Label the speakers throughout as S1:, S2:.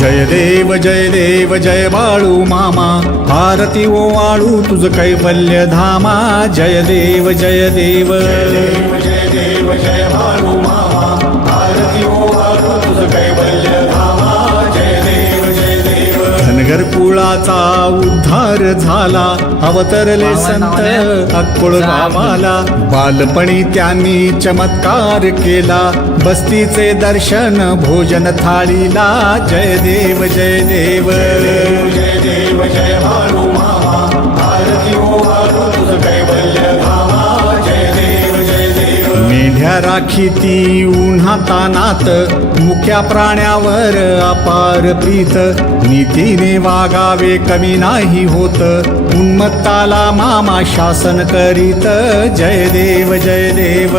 S1: जय देव जय देव जय बाळू मामा. आरती ओवाळू तुझ कैवल्य धामा जय देव जय देव जय देव जय बाळू मामा आरती ओवाळू तुझ कैवल्य धामा. जय देव जय देव. धनगर कुळाचा उद्धार झाला. अवतरले संत अक्कोळ गावाला. बालपणी त्यांनी चमत्कार केला. बस्तीचे दर्शन भोजन थाळीला. जय देव जय देव. जय देव जय भानू मामा आरती ओवाळू तुझ कैवल्य उन्हातानात प्राण्यावर अपार प्रीत. नीतीने वागावे कमी नाही होत उन्मत्ताला मामा शासन करीत. जय देव जय देव.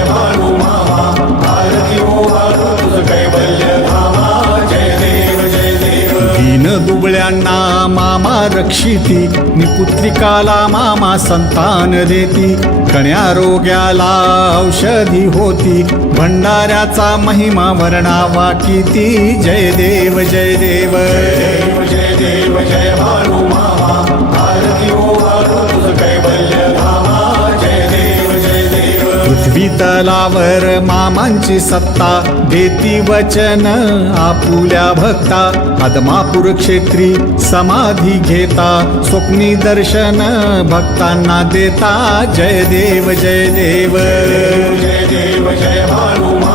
S1: दीन दुबळ्यांना मामा रक्षिती. निपुत्रिकाला मामा संतान देती. कण्या रोग्याला औषधी होती. भंडाऱ्याचा महिमा वर्णावा किती. जय देव जय देव. जय देव जय देव जय भारू पृथ्वी मामांची सत्ता देती वचन आपुल्या भक्ता आदमापूर क्षेत्री समाधी घेता स्वप्नी दर्शन भक्तांना देता जय देव जय देव जय देव जय भानुमा